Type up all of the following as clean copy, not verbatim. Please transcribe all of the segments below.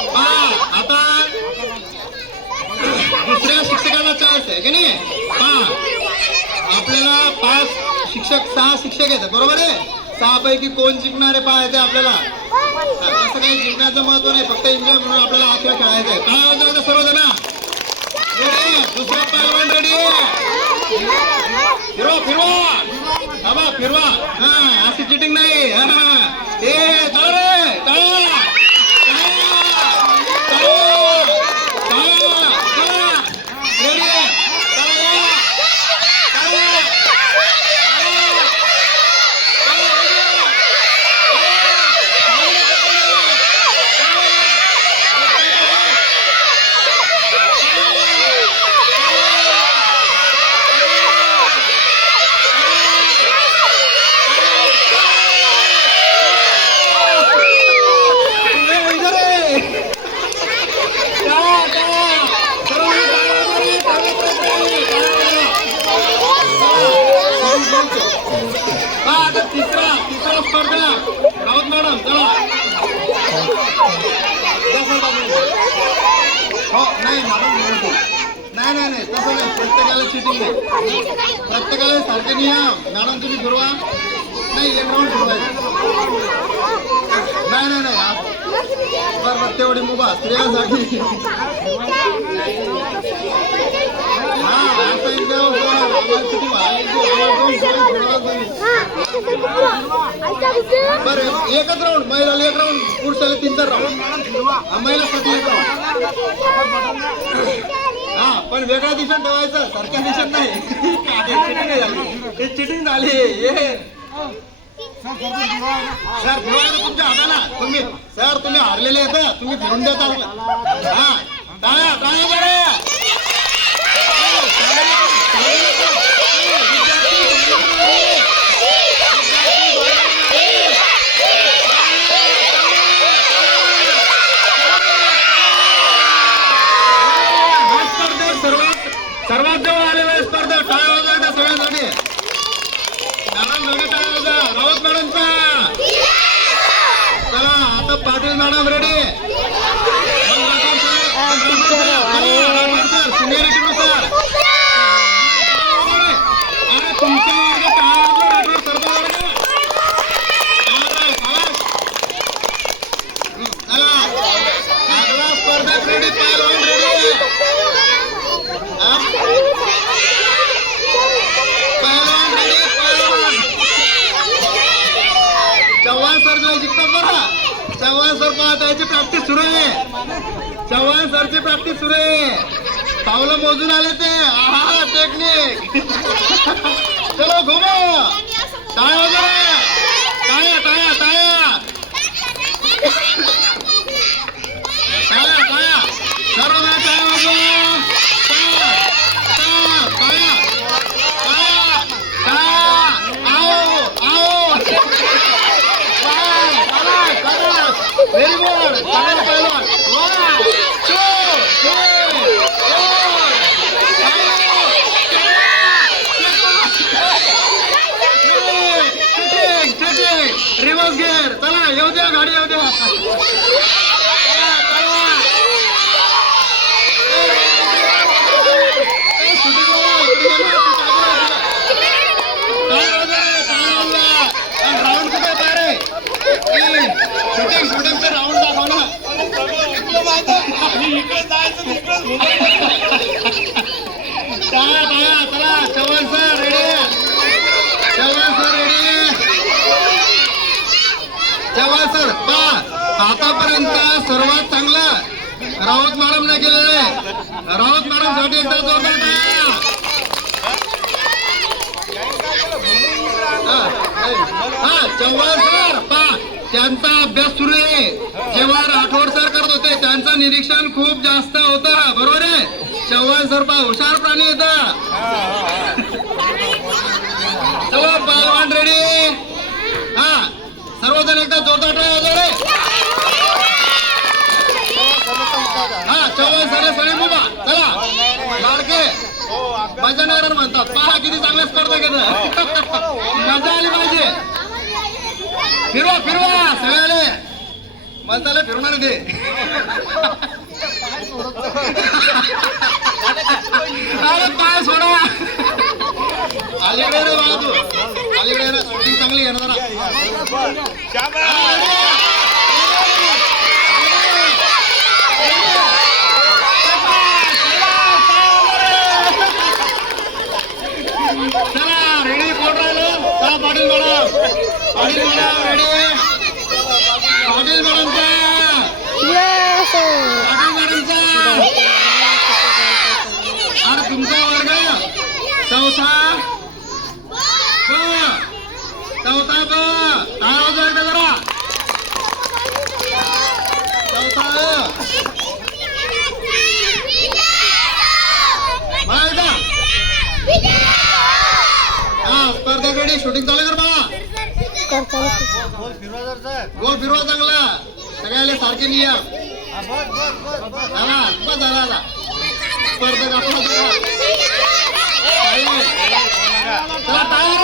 आता दुसऱ्या शिक्षकाला चान्स आहे की नाही. आपल्याला 5 शिक्षक 6 शिक्षक आहेत बरोबर आहे. 6 पैकी कोण जिंकणारे पाहायचे आपल्याला. असं काही जिंकण्याचं महत्व नाही, फक्त एन्जॉय म्हणून आपल्याला हा खेळ खेळायचा आहे. काय होतं सर्वजण रेडी. दुसरा पैलवान रेडी. फिरवा फिरवा बाबा फिरवा. अशी चिटिंग नाही. ए चला रे चला. राऊत मॅडम चला. हो नाही मॅडम नाही तसं नाही. प्रत्येकाला चिटिंग नाही. प्रत्येकाला सारखे नियम. मॅडम तुम्ही फिरवा. नाही एक राऊंड फिरवायचं. नाही बरं तेवढी मुभा स्त्रियांसाठी. बरं एकच राऊंड. महिलाला 1 राऊंड, पुरुषाला 3-4 राऊंड. महिलासाठी 1 राऊंड. पण वेगळ्या दिशेत ठेवायचं, सारख्या दिशेत नाही. हे चिटिंग झाली. सर फिरवायचं तुमच्या हाताला. तुम्ही हारलेले आहेत. तुम्ही फिरून देता. टाळ्या टाळ्या बरं. सर्वात जवळ आलेला स्पर्धा. टाळ्या वाजवायच्या सगळ्यांसाठी. राऊत मॅडमचा. चला आता पाटील मॅडम रेडी. सिनियरिटी नुसार तुमच्या वर्ग सर्व वर्ग. चला आगला स्पर्धक रेडी. पैलवान रेडी. चव्हाण सर जो जिंकतात बरं. चव्हाण सर पाहतायची प्रॅक्टिस सुरू आहे. चव्हाण सरची प्रॅक्टिस सुरू आहे. पावलं मोजून आले ते. टेक्निक. चलो घुमो. टाळ्या वगैरे. टाळ्या टाळ्या टाळ्या टाळ्या टाळ्या सर्व टाळ्या वाजवा. Very good. Pailan. 1, 2, 3, 4. Reverse gear. चला येऊ द्या गाडी येऊ द्या. राऊंड कुठे पारे. शूटिंगचा राऊंड दाखव ना. चला Chavan sir ready. Chavan sir ready. Chavan sir आतापर्यंत सर्वात चांगलं राऊत मॅडमने केलेलं आहे. राऊत मॅडम साठी एकदा जोरदार चव्हाण सर त्यांचा अभ्यास सुरू आहे. जेव्हा राठोड सर करत होते त्यांचं निरीक्षण खूप जास्त होतं. बरोबर आहे. चव्हाण सर हुशार प्राणी येतं. चला पैलवान रेडी. सर्वजण एकदा जोरदार टाळ्या वाजवा. चव्हाण सर सगळे मुभा. चला लाडके भजनावर म्हणतात. पहा किती चांगल्या स्पर्धा घेत. मजा आली पाहिजे. फिरवा फिरवा सगळ्याले. मला त्याला फिरवणार दे. अरे पाय सोडा. अलीकडे रे बाळा तू, अलीकडे रे. शूटिंग चांगली आहे ना जरा. चला रेडी. कोण राहिलं? चला Patil madam. Patil madam ready. Patil मॅडमचा, पाटील मॅडमचा. अरे तुमचा वर्ग चौथा चौथा ब आवाज वाटतं जरा. चौथा हा स्पर्धा रेडी. शूटिंग चालू कर बाळा. गोल फिरवा चांगला. सगळ्याला सारखे नियम. बस झाला. स्पर्धक आपला चला टायर.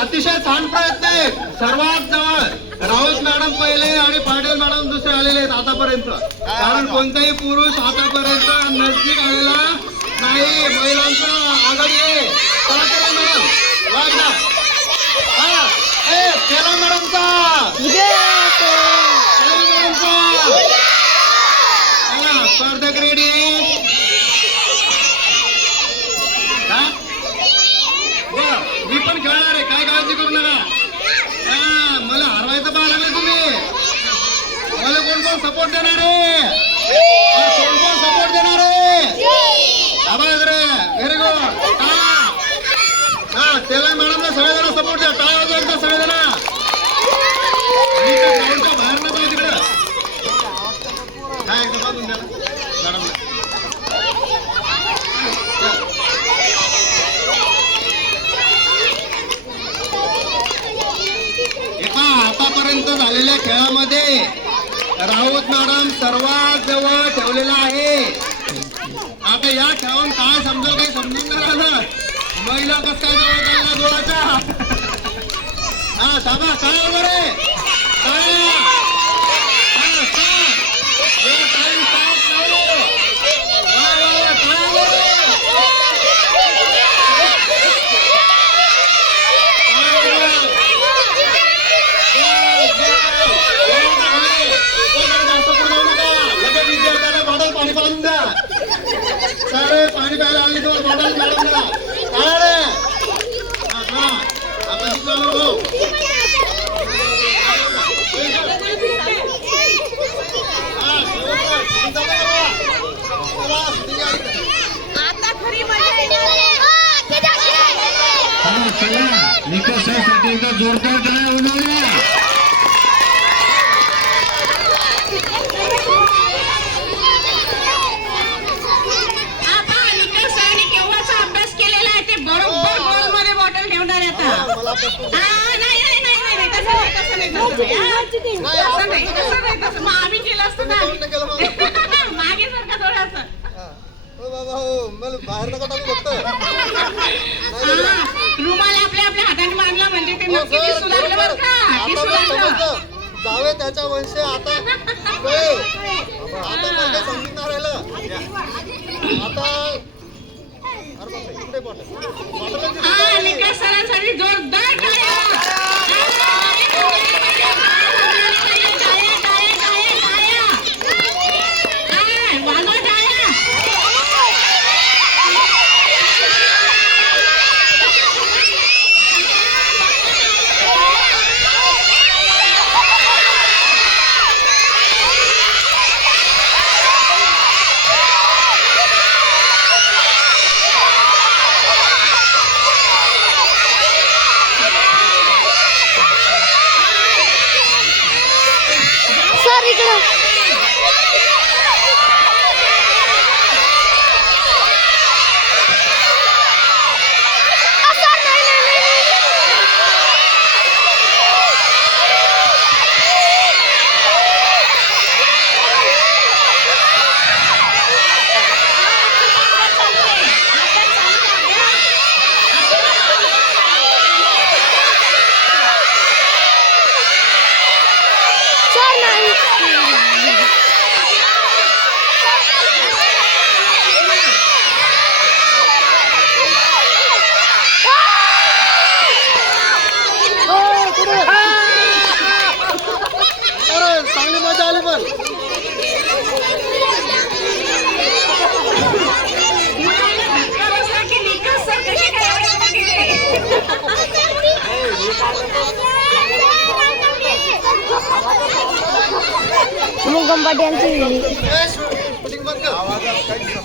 अतिशय छान प्रयत्न आहे. सर्वात जवळ राऊत मॅडम पहिले आणि पाटील मॅडम दुसरे आलेले आहेत आतापर्यंत. कारण कोणताही पुरुष आतापर्यंत नजदीक आलेला नाही. महिलांचा आघाडी आहे. चला मॅडम वाजवा. केला मॅडमचा, स्पर्धक रेडी. मी पण खेळणार आहे, काय काळजी करू नका. मला हरवायचं पाहा लागले तुम्ही. मला कोण कोण सपोर्ट देणार आहे? कोण कोण सपोर्ट देणार आहे? आवाज रे. Very good. हा त्याला मॅडमला सगळेजण सपोर्ट द्या. टाळ्या वाजवायचं सगळेजण. ग्राउंडच्या बाहेर न पाहिजे तिकडं. काय एकदा बाजून द्या मॅडमला. आतापर्यंत झालेल्या खेळामध्ये राऊत मॅडम सर्वात जवळ ठेवलेला आहे. आता या खेळावून काय समजेल काही समजून नाही राहिलं. महिला कस काय जवळ चालला गोळाच्या. हा साबा काय वगैरे काय. पाणी पाजून द्या. सारे पाणी प्यायला आणली तर बॉटल मॅडमला. आता खरी मजा निकषासाठी एकदा जोरदार टाळ्या होणार. आम्ही केलं असतं ना मागे सारखं थोडं. बाहेर नका टाकू फक्त. रुमाल आपल्या आपल्या हाताने मांडला म्हणजे ते नक्की दिसू लागलं बरं का. जावे त्याच्या वंशे. आता आता काय समजून नाही राहिलं. आता सरांसाठी जोरदार चांगली मजा आली पण मुंगंबाटी यांची